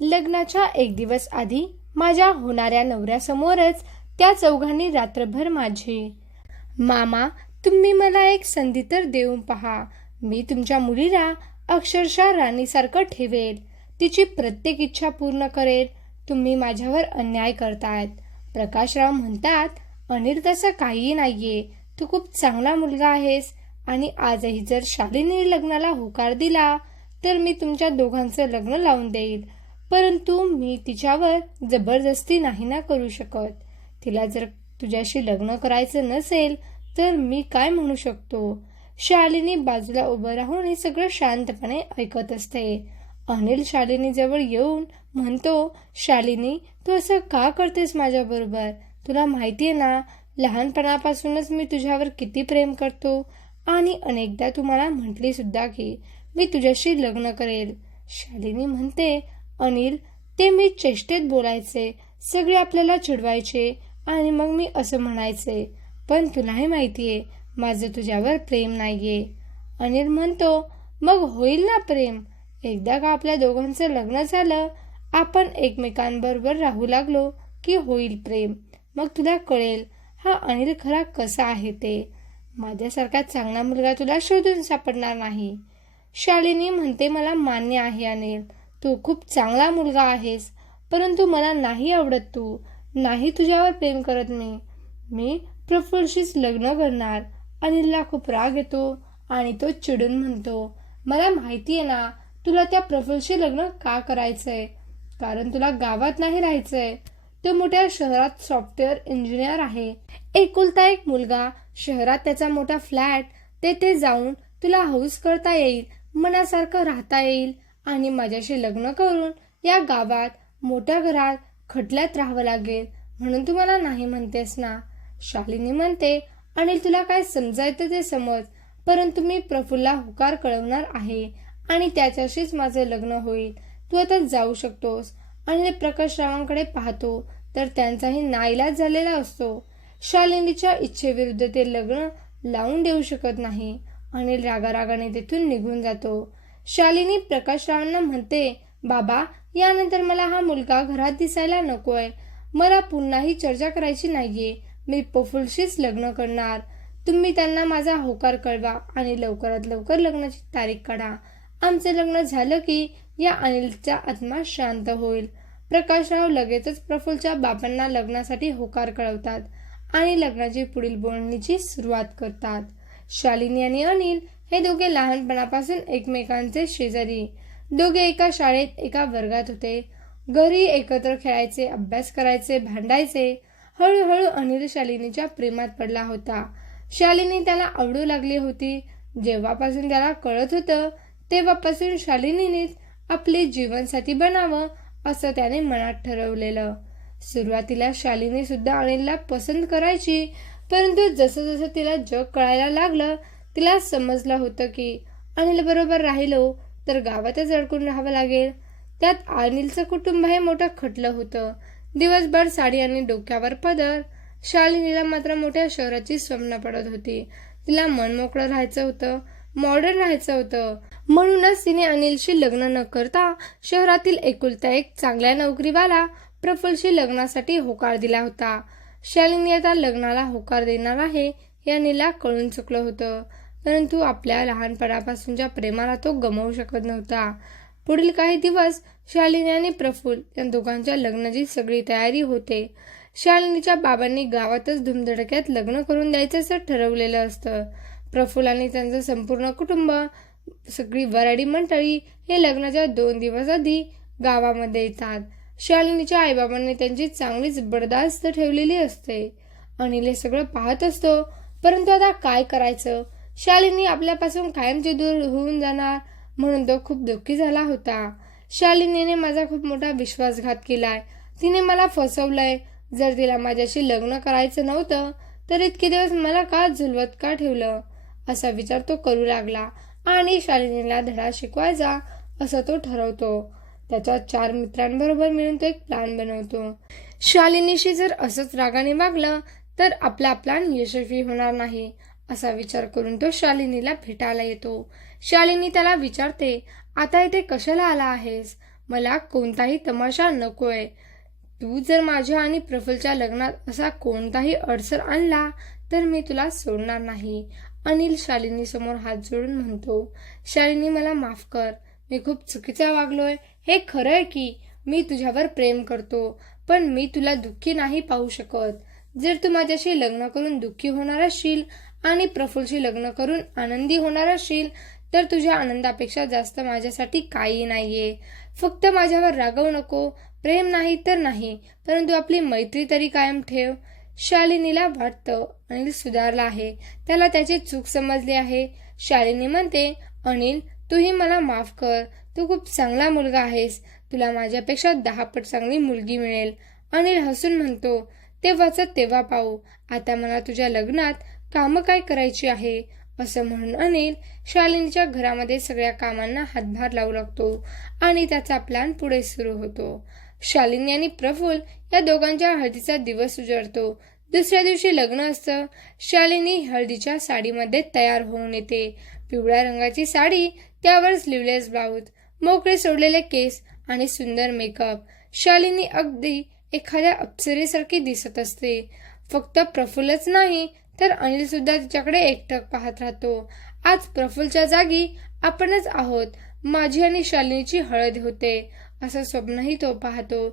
लग्नाच्या एक दिवस आधी माझ्या होणाऱ्या नवऱ्यासमोरच त्या चौघांनी रात्रभर माझी. मामा तुम्ही मला एक संधी तर देऊन पहा. मी तुमच्या मुलीला अक्षरशः राणीसारखं ठेवेल. तिची प्रत्येक इच्छा पूर्ण करेल. तुम्ही माझ्यावर अन्याय करतायत. प्रकाशराव म्हणतात अनिल तसं काहीही नाहीये. तू खूप चांगला मुलगा आहेस. आणि आजही जर शालिनी लग्नाला होकार दिला तर मी तुमच्या दोघांचं लग्न लावून देईल. परंतु मी तिच्यावर जबरदस्ती नाही ना करू शकत. तिला जर तुझ्याशी लग्न करायचं नसेल तर मी काय म्हणू शकतो? शालिनी बाजूला उभं राहून हे सगळं शांतपणे ऐकत असते. अनिल शालिनीजवळ येऊन म्हणतो शालिनी तू असं का करतेस माझ्याबरोबर तुला माहिती आहे ना लहानपणापासूनच मी तुझ्यावर किती प्रेम करतो. आणि अनेकदा तू मला म्हटली सुद्धा की मी तुझ्याशी लग्न करेल. शालिनी म्हणते अनिल ते मी चेष्टेत बोलायचे सगळे आपल्याला चिडवायचे आणि मग मी असं म्हणायचे पण तुलाही माहितीये माझं तुझ्यावर प्रेम नाहीये. अनिल म्हणतो मग होईल ना प्रेम? एकदा का आपल्या दोघांचं लग्न झालं आपण एकमेकांबरोबर राहू लागलो की होईल प्रेम? मग तुला कळेल हा अनिल खरा कसा आहे ते. माझ्यासारखा चांगला मुलगा तुला शोधून सापडणार नाही. शालिनी म्हणते मला मान्य आहे अनिल. तू खूप चांगला मुलगा आहेस परंतु मला नाही आवडत तू. नाही तुझ्यावर प्रेम करत मी. मी प्रफुल्लशीच लग्न करणार अनिलला खूप राग येतो आणि तो चिडून म्हणतो मला माहिती आहे ना तुला त्या प्रफुल्लशी लग्न का करायचंय? कारण तुला गावात नाही राहायचंय. तो मोठ्या शहरात सॉफ्टवेअर इंजिनियर आहे. एकुलता एक मुलगा. शहरात त्याचा मोठा फ्लॅट. तेथे जाऊन तुला हौस करता येईल. मनासारखं राहता येईल. आणि माझ्याशी लग्न करून या गावात मोठ्या घरात खटल्यात राहावं लागेल म्हणून तू मला नाही म्हणतेस ना. शालिनी म्हणते आणि तुला काय समजायचं ते समज. परंतु मी प्रफुल्ला होकार कळवणार आहे आणि त्याच्याशीच माझं लग्न होईल. तू आता जाऊ शकतोस. आणि प्रकाश रावांकडे पाहतो तर त्यांचाही नाईलाज झालेला असतो. शालिनीच्या इच्छेविरुद्ध ते लग्न लावून देऊ शकत नाही. अनिल रागारागाने तिथून निघून जातो. शालिनी प्रकाशरावांना म्हणते बाबा यानंतर मला हा मुलगा घरात दिसायला नकोय. मला पुन्हाही चर्चा करायची नाहीये. मी प्रफुल्लशीच लग्न करणार. तुम्ही त्यांना माझा होकार कळवा आणि लवकरात लवकर लग्नाची तारीख काढा. आमचं लग्न झालं की या अनिलचा आत्मा शांत होईल. प्रकाशराव लगेचच प्रफुलच्या बाबांना लग्नासाठी होकार कळवतात आणि लग्नाची पुढील बोलणीची सुरुवात करतात. शालिनी आणि अनिल हे दोघे लहानपणापासून एकमेकांचे शेजारी. दोघे एका शाळेत एका वर्गात होते. घरी एकत्र खेळायचे अभ्यास करायचे भांडायचे. हळूहळू अनिल शालिनीच्या प्रेमात पडला होता. शालिनी त्याला आवडू लागली होती. जेव्हापासून त्याला कळत होतं तेव्हापासून शालिनीनेच आपले जीवनसाथी बनावं असं त्याने मनात ठरवलेलं. सुरुवातीला शालिनी सुद्धा अनिलला पसंत करायची परंतु जसं जसं तिला जग कळायला लागलं तिला समजलं होतं की अनिल बरोबर राहिलो तर गावातच अडकून राहावं लागेल. त्यात अनिलचं कुटुंब हे मोठं खटलं होतं. दिवसभर साडी आणि डोक्यावर पदर. शालिनीला मात्र मोठ्या शहराची स्वप्न पडत होती. तिला मनमोकळं राहायचं होतं मॉडर्न राहायचं होतं. म्हणूनच तिने अनिलशी लग्न न करता शहरातील एकुलता एक चांगल्या नोकरीवाला प्रफुल्लशी लग्नासाठी होकार दिला होता. शालिनी आता लग्नाला होकार देणार आहे या अनिलला कळून चुकलं होतं. परंतु आपल्या लहानपणापासूनच्या प्रेमाला तो गमवू शकत नव्हता. पुढील काही दिवस शालिनी आणि प्रफुल या दोघांच्या लग्नाची सगळी तयारी होते. शालिनीच्या बाबांनी गावातच धुमधडक्यात लग्न करून द्यायचं असं ठरवलेलं असतं. प्रफुल्ल आणि त्यांचं संपूर्ण कुटुंब सगळी वराडी मंडळी हे लग्नाच्या दोन दिवस आधी गावामध्ये येतात. शालिनीच्या आईबाबांनी त्यांची चांगलीच बडदास्त ठेवलेली असते. अनिल हे सगळं पाहत असतो. परंतु आता काय करायचं? शालिनी आपल्यापासून कायमची दूर होऊन जाणार म्हणून तो खूप दुःखी झाला होता. शालिनीने माझा खूप मोठा विश्वासघात केलाय. तिने मला फसवलंय. जर तिला माझ्याशी लग्न करायचं नव्हतं तर इतके दिवस मला का झुलवत का ठेवलं? असा विचार तो करू लागला आणि शालिनीला धडा शिकवायचा असं तो ठरवतो. त्याच्या चार मित्रांबरोबर मिळून तो एक प्लॅन बनवतो. शालिनीशी जर असंच रागाने वागलं तर आपला प्लॅन यशस्वी होणार नाही असा विचार करून तो शालिनीला भेटायला येतो. शालिनी त्याला विचारते आता इथे कशाला आला आहेस? मला कोणताही तमाशा नकोय. तू जर माझ्या आणि प्रफुलच्या लग्नात असा कोणताही अडसर आणला तर मी तुला सोडणार नाही. अनिल शालिनी समोर हात जोडून म्हणतो शालिनी मला माफ कर. मी खूप चुकीचा वागलोय. हे खरं आहे की मी तुझ्यावर प्रेम करतो पण मी तुला दुःखी नाही पाहू शकत. जर तू माझ्याशी लग्न करून दुःखी होणार असशील आणि प्रफुलशी लग्न करून आनंदी होणार असशील तर तुझ्या आनंदापेक्षा जास्त माझ्यासाठी काही नाहीये. फक्त माझ्यावर रागवू नको. प्रेम नाही तर नाही परंतु आपली मैत्री तरी कायम ठेव. शालिनीला वाटतं अनिल सुधारला आहे. त्याला त्याची चूक समजली आहे. शालिनी म्हणते अनिल तूही मला माफ कर. तू खूप चांगला मुलगा आहेस. तुला माझ्यापेक्षा दहा पट चांगली मुलगी मिळेल. अनिल हसून म्हणतो तेव्हाच तेव्हा पाहू. आता मला तुझ्या लग्नात कामं काय करायची आहे? असं म्हणून अनिल शालिनीच्या घरामध्ये सगळ्या कामांना हातभार लावू लागतो आणि त्याचा प्लॅन पुढे सुरू होतो. शालिनी आणि प्रफुल या दोघांच्या हळदीचा दिवस उजळतो. दुसऱ्या दिवशी लग्न असतं. शालिनी हळदीच्या साडीमध्ये तयार होऊन येते. पिवळ्या रंगाची साडी त्यावर स्लीवलेस ब्लाऊज. मोकळे सोडलेले केस आणि सुंदर मेकअप. शालिनी अगदी एखाद्या अप्सरेसारखी दिसत असते. फक्त प्रफुल्लच नाही तर अनिल सुद्धा तिच्याकडे एकटक पाहत राहतो. आज प्रफुल्लच्या जागी आपणच आहोत. माझी आणि शालिनीची हळद होते असं स्वप्नही तो पाहतो.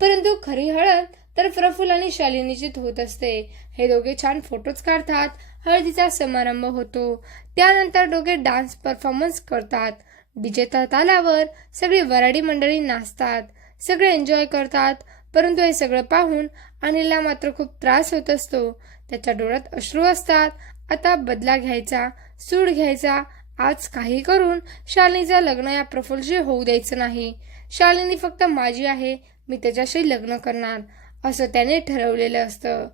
परंतु खरी हळद तर प्रफुल्ल आणि शालिनीचीच होत असते. हे दोघे छान फोटोज काढतात हळदीचा समारंभ होतो. त्यानंतर दोघे डान्स परफॉर्मन्स करतात. डीजे तालावर सगळी वराडी मंडळी नाचतात. सगळे एन्जॉय करतात. परंतु हे सगळं पाहून अनिलला मात्र खूप त्रास होत असतो. त्याच्या डोळ्यात अश्रू असतात. आता बदला घ्यायचा सूड घ्यायचा. आज काही करून शालिनीचं लग्न या प्रफुल्लशी होऊ द्यायचं नाही. शालिनी फक्त माझी आहे. मी त्याच्याशी लग्न करणार. असं त्याने ठरवलेलं असतं.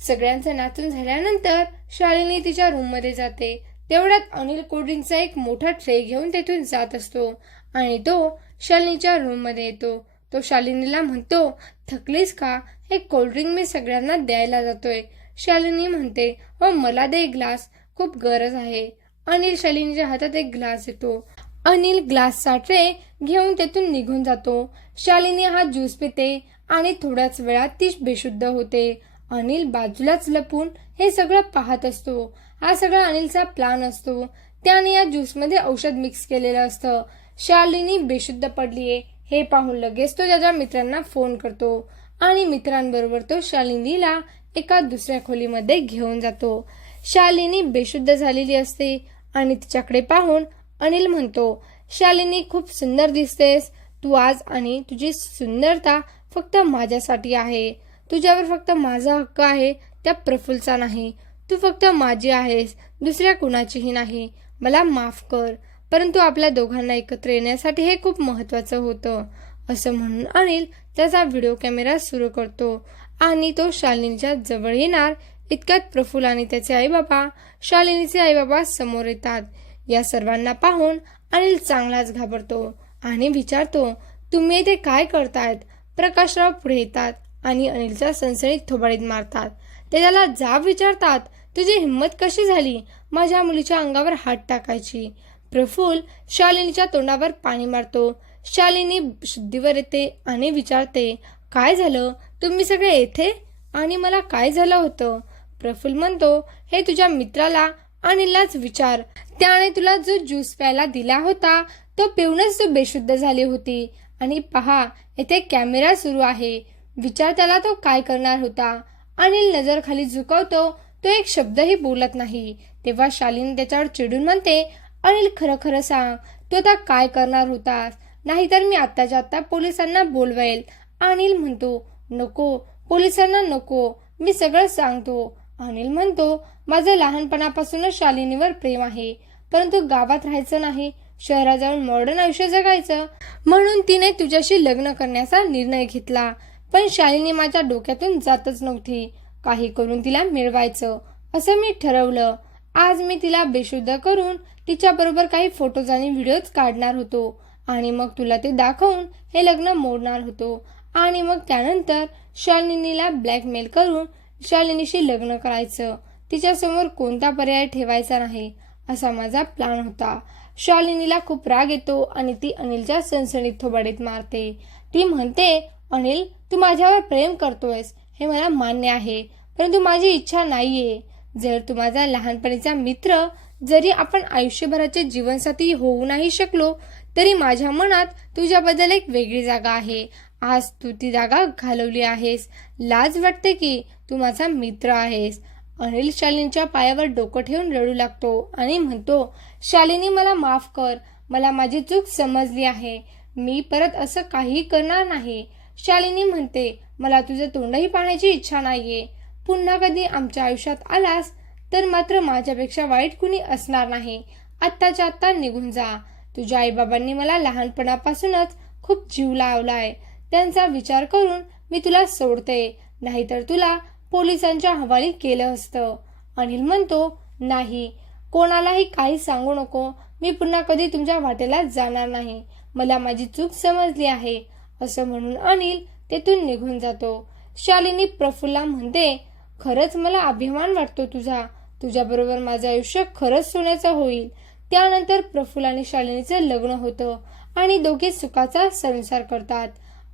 सगळ्यांचं नाचून झाल्यानंतर शालिनी तिच्या रूममध्ये जाते. तेवढ्यात अनिल कोल्ड्रिंकचा एक मोठा ट्रे घेऊन तेथून जात असतो आणि तो शालिनीच्या रूममध्ये येतो. तो शालिनीला म्हणतो थकलीस का? हे कोल्ड्रिंक मी सगळ्यांना द्यायला जातोय. शालिनी म्हणते हो मला दे ग्लास खूप गरज आहे. अनिल शालिनीच्या हातात एक ग्लास येतो. अनिल ग्लासचा ट्रे घेऊन तेथून निघून जातो. शालिनी हा ज्यूस पिते आणि थोड्याच वेळात ती बेशुद्ध होते. अनिल बाजूलाच लपून हे सगळं पाहत असतो. हा सगळा अनिलचा प्लान असतो. त्याने या ज्यूसमध्ये औषध मिक्स केलेलं असतं. शालिनी बेशुद्ध पडलीये. हे पाहून लगेच तो त्याच्या मित्रांना फोन करतो आणि मित्रांबरोबर तो शालिनीला एका दुसऱ्या खोलीमध्ये घेऊन जातो. शालिनी बेशुद्ध झालेली असते आणि तिच्याकडे पाहून अनिल म्हणतो शालिनी खूप सुंदर दिसतेस. तू आज आणि तुझी सुंदरता फक्त माझ्यासाठी आहे. तुझ्यावर फक्त माझा हक्क आहे त्या प्रफुलचा नाही. तू फक्त माझी आहेस दुसऱ्या कुणाचीही नाही. मला माफ कर. परंतु आपल्या दोघांना एकत्र येण्यासाठी हे खूप महत्वाचं होतं असं म्हणून अनिल त्याचा व्हिडिओ कॅमेरा सुरू करतो. आणि तो शालिनीच्या जवळ येणार इतक्यात प्रफुल्ल आणि त्याचे आईबाबा शालिनीचे आईबाबा समोर येतात. या सर्वांना पाहून अनिल चांगलाच घाबरतो आणि विचारतो तुम्ही इथे काय करतायत? प्रकाशराव पुढे येतात. आणि अनिलच्या सणसणीत थोबाडीत मारतात. ते त्याला जाब विचारतात तुझी हिंमत कशी झाली? माझ्या मुलीच्या अंगावर हात टाकायची. प्रफुल शालिनीच्या तोंडावर पाणी मारतो. शालिनी शुद्धीवर येते आणि विचारते काय झालं? तुम्ही सगळे येथे? आणि मला काय झालं होतं? प्रफुल म्हणतो हे तुझ्या मित्राला अनिललाच विचार. त्याने तुला जो ज्यूस प्यायला दिला होता तो पिऊनच तू बेशुद्ध झाली होती. आणि पहा येथे कॅमेरा सुरू आहे. विचार त्याला तो काय करणार होता. अनिल नजर खाली झुकवतो तो एक शब्दही बोलत नाही. तेव्हा शालिनी त्याच्यावर चिडून म्हणते अनिल खरं खरं सांग तू आता काय करणार होतास नाहीतर मी आत्ताच्या आत्ता पोलिसांना बोलवेल. अनिल म्हणतो नको पोलिसांना नको मी सगळं सांगतो. अनिल म्हणतो माझं लहानपणापासूनच शालिनीवर प्रेम आहे परंतु गावात राहायचं नाही शहराजवळ मॉडर्न आयुष्य जगायचं. म्हणून तिने तुझ्याशी लग्न करण्याचा निर्णय घेतला. पण शालिनी माझ्या डोक्यातून जातच नव्हती. काही करून तिला मिळवायचं असं मी ठरवलं. आज मी तिला बेशुद्ध करून तिच्याबरोबर काही फोटोज आणि व्हिडिओज काढणार होतो. आणि मग तुला ते दाखवून हे लग्न मोडणार होतो. आणि मग त्यानंतर शालिनीला ब्लॅकमेल करून शालिनीशी लग्न करायचं. तिच्यासमोर कोणता पर्याय ठेवायचा नाही असा माझा प्लान होता. शालिनीला खूप राग येतो आणि ती अनिलच्या सणसणीत थोबाडीत मारते. ती म्हणते अनिल तू माझ्यावर प्रेम करतोयस हे मला मान्य आहे. परंतु माझी इच्छा नाहीये. जर तू माझा लहानपणीचा मित्र जरी आपण आयुष्यभराचे जीवनसाथी होऊ नाही शकलो तरी माझ्या मनात तुझ्याबद्दल एक वेगळी जागा आहे. आज तू ती जागा घालवली आहेस. लाज वाटते की तू माझा मित्र आहेस. अनिल शालिनीच्या पायावर डोकं ठेवून रडू लागतो आणि म्हणतो शालिनी मला माफ कर. मला माझी चूक समजली आहे. मी परत असं काही करणार नाही. शालिनी म्हणते मला तुझं तोंडही पाहण्याची इच्छा नाहीये. पुन्हा कधी आमच्या आयुष्यात आलास तर मात्र माझ्यापेक्षा वाईट कुणी असणार नाही. आत्ताच्या आत्ता निघून जा. तुझ्या आईबाबांनी मला लहानपणापासूनच खूप जीव लावलाय. त्यांचा विचार करून मी तुला सोडते. नाहीतर तुला पोलिसांच्या हवाली केलं असतं. अनिल म्हणतो नाही. कोणालाही काही सांगू नको. मी पुन्हा कधी तुमच्या वाटेला जाणार नाही. मला माझी चूक समजली आहे. असं म्हणून अनिल तेथून निघून जातो. शालिनी प्रफुल्ला म्हणते खरंच मला अभिमान वाटतो तुझा. तुझ्याबरोबर माझं आयुष्य खरंच सोन्याचं होईल. त्यानंतर प्रफुल्ल आणि शालिनीचं लग्न होतं आणि दोघे सुखाचा संसार करतात.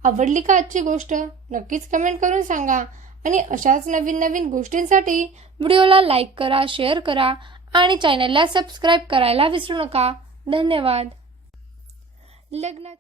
आवडली का आजची गोष्ट? नक्कीच कमेंट करून सांगा. आणि अशाच नवीन नवीन गोष्टींसाठी व्हिडिओला लाईक करा शेअर करा आणि चॅनलला सबस्क्राईब करायला विसरू नका. धन्यवाद. लग्नाची